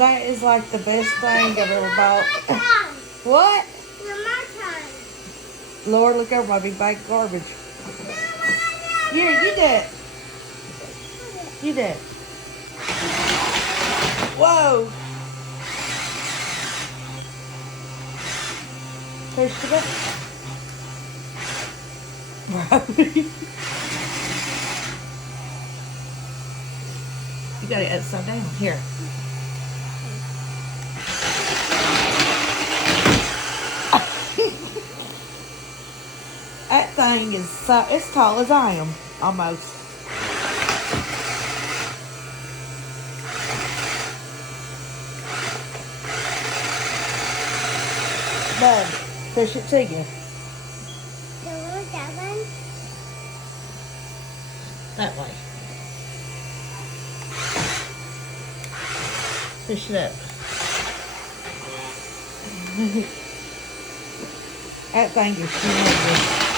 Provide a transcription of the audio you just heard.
That is like the best thing I've ever bought. Time. What? My time. Lord, look over my big bag of garbage. Here, you do it. You do it. Whoa. Push it up. You got it upside down. Here. That thing is so, it's tall as I am, almost. Bud, push it to you. That one? That way. Push it up. That thing is huge.